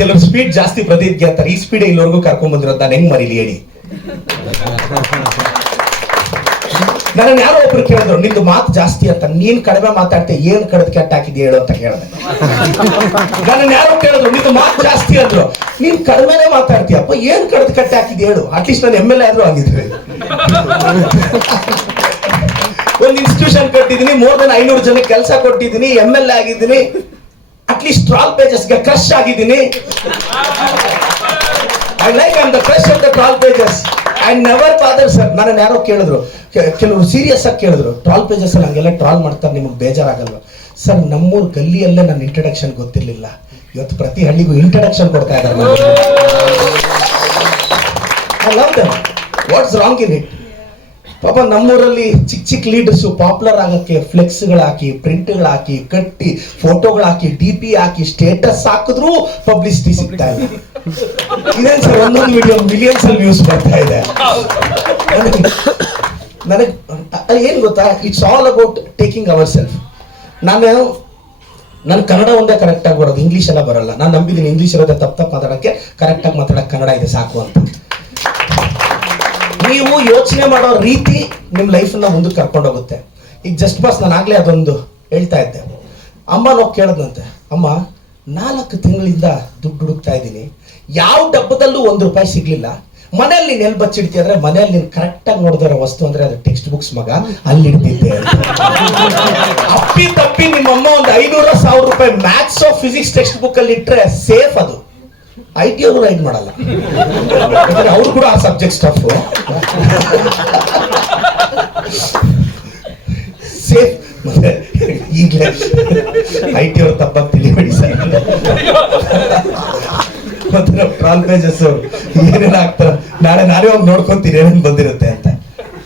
ಕೆಲವರು ಸ್ಪೀಡ್ ಜಾಸ್ತಿ ಪ್ರದೀಪ್ಗೆ ಅಂತಾರೆ. ಈ ಸ್ಪೀಡ್ ಇಲ್ಲಿವರೆಗೂ ಕರ್ಕೊಂಡ್ ಬಂದಿರೋದು ನಾನು ಹೆಂಗ್ ಮರೀಲಿ, ಹೇಳಿ. ನನ್ನ ಯಾರೋ ಒಬ್ರು ಕೇಳಿದ್ರು, ನಿಂದು ಮಾತು ಜಾಸ್ತಿ ಅಂತ, ನೀನ್ ಕಡಿಮೆ ಮಾತಾಡ್ತೀಯ, ಏನ್ ಕಡದ್ ಕೆಟ್ಟ ಹಾಕಿದ್ಯ ಹೇಳು ಅಂತ ಕೇಳಿದೆ. ನನ್ನ ಯಾರೋ ಕೇಳಿದ್ರು, ನಿಂದು ಮಾತು ಜಾಸ್ತಿ ಅಂದ್ರು, ನೀನ್ ಕಡಿಮೆನೆ ಮಾತಾಡ್ತೀಯಪ್ಪ, ಏನ್ ಕಡದ್ ಕಟ್ಟ ಹಾಕಿದ್ಯ ಹೇಳು. ಅಟ್ಲೀಸ್ಟ್ ನಾನು ಎಂ ಎಲ್ ಎ ಆದ್ರೂ ಆಗಿದ್ರೆ ಒಂದು ಇನ್ಸ್ಟಿಟ್ಯೂಷನ್ ಕಟ್ಟಿದೀನಿ ಮೋರ್ ದನ್ ಐನೂರು ಜನ ಕೆಲಸ ಕೊಟ್ಟಿದ್ದೀನಿ ಎಂ ಎಲ್ ಎ ಆಗಿದ್ದೀನಿ. ಟ್ರಾಲ್ ಪೇಜಸ್ಗೆ ಕ್ರಶ್ ಆಗಿದ್ದೀನಿ. I like I'm the fresh off the troll pages I never father sir ನನ್ನ ಯಾರೋ ಕೇಳಿದ್ರು. ಕೆಲವರು ಸೀರಿಯಸ್ ಆಗಿ ಕೇಳಿದ್ರು. ಟ್ರಾಲ್ ಪೇಜಸ್ ಅಲ್ಲಿ ಹಂಗೆಲ್ಲ ಟ್ರಾಲ್ ಮಾಡ್ತಾರೆ ನಿಮಗೆ ಬೇಜಾರಾಗಲ್ವ? ಸರ್ ನಮ್ಮೂರ್ ಗಲ್ಲಿಯಲ್ಲೇ ನನ್ನ ಇಂಟ್ರಡಕ್ಷನ್ ಗೊತ್ತಿರಲಿಲ್ಲ. ಇವತ್ತು ಪ್ರತಿ ಹಳ್ಳಿಗೂ ಇಂಟ್ರಡಕ್ಷನ್ ಕೊಡ್ತಾ ಇದ್ದಾರೆ. I what's wrong in it ಪಾಪ ನಮ್ಮೂರಲ್ಲಿ ಚಿಕ್ಕ ಚಿಕ್ಕ ಲೀಡರ್ಸು ಪಾಪ್ಯುಲರ್ ಆಗಕ್ಕೆ ಫ್ಲೆಕ್ಸ್ಗಳಾಕಿ ಹಾಕಿ ಪ್ರಿಂಟ್ಗಳು ಹಾಕಿ ಕಟ್ಟಿ, ಫೋಟೋಗಳಾಕಿ ಡಿ ಪಿ ಹಾಕಿ, ಸ್ಟೇಟಸ್ ಹಾಕಿದ್ರೂ ಪಬ್ಲಿಸಿಟಿ ಸಿಗ್ತಾ ಇಲ್ಲ. ಇದೇನು ಒಂದೊಂದು ವಿಡಿಯೋ ಮಿಲಿಯನ್ಸ್ ಅಲ್ಲಿ ವ್ಯೂಸ್ ಬರ್ತಾ ಇದೆ. ನನಗೆ ಏನು ಗೊತ್ತಾ? It's all about taking our self ನಾನು ನನ್ನ ಕನ್ನಡ ಒಂದೇ ಕರೆಕ್ಟ್ ಆಗಿ ಬರೋದು ಇಂಗ್ಲೀಷ್ ಎಲ್ಲ ಬರಲ್ಲ. ನಾನು ನಂಬಿದ್ದೀನಿ ಇಂಗ್ಲೀಷ್ ಇರೋದೇ ತಪ್ಪು ತಪ್ಪು ಮಾತಾಡಕ್ಕೆ ಕರೆಕ್ಟಾಗಿ ಮಾತಾಡಕ್ಕೆ ಕನ್ನಡ ಇದೆ ಸಾಕು ಅಂತ. ನೀವು ಯೋಚನೆ ಮಾಡೋ ರೀತಿ ನಿಮ್ಮ ಲೈಫನ್ನ ಮುಂದಕ್ಕೆ ಕರ್ಕೊಂಡೋಗುತ್ತೆ ಈಗ ಜಸ್ಟ್ ಬಾಸ್ ನಾನು ಆಗ್ಲೇ ಅದೊಂದು ಹೇಳ್ತಾ ಇದ್ದೆ. ಅಮ್ಮ ನಾವು ಕೇಳದಂತೆ, ಅಮ್ಮ, ನಾಲ್ಕು ತಿಂಗಳಿಂದ ದುಡ್ಡು ಹುಡುಕ್ತಾ ಇದ್ದೀನಿ. ಯಾವ ಡಬ್ಬದಲ್ಲೂ ಒಂದು ರೂಪಾಯಿ ಸಿಗ್ಲಿಲ್ಲ. ಮನೆಯಲ್ಲಿ ನೀನ್ ಎಲ್ಲಿ ಬಚ್ಚಿಡ್ತಿ ಅಂದ್ರೆ ಮನೆಯಲ್ಲಿ ನೀನ್ ಕರೆಕ್ಟಾಗಿ ನೋಡಿದಿರೋ ವಸ್ತು ಅಂದ್ರೆ ಅದು ಟೆಕ್ಸ್ಟ್ ಬುಕ್ಸ್ ಮಗ, ಅಲ್ಲಿ ಇಡ್ತಿದ್ದೆ. ಅಪ್ಪಿ ತಪ್ಪಿ ನಿಮ್ಮ ಅಮ್ಮ ಒಂದು ಐನೂರ ಸಾವಿರ ರೂಪಾಯಿ ಮ್ಯಾಥ್ಸ್ ಫಿಸಿಕ್ಸ್ ಟೆಕ್ಸ್ಟ್ ಬುಕ್ ಅಲ್ಲಿ ಇಟ್ರೆ ಸೇಫ್ ಅದು. ಐ ಟಿ ಅವರು ರೈಡ್ ಮಾಡಲ್ಲ. ಅವರು ಕೂಡ ಆ ಸಬ್ಜೆಕ್ಟ್ ಸ್ಟಫ್ ಸೇಫ್ ಈಗಲೇ ಐ ಟಿ ಅವರು ತಪ್ಪಾಗಿ ತಿಳಿಬೇಡಿ ಸರ್. ಮತ್ತೆ ಟ್ರಾಲ್ ಪೇಜಸ್ ಏನೇನು ಹಾಕ್ತಾರೆ? ನಾಳೆ ನಾನೇ ಒಂದು ನೋಡ್ಕೊಂತೀನಿ ಏನೇನು ಬಂದಿರುತ್ತೆ ಅಂತ.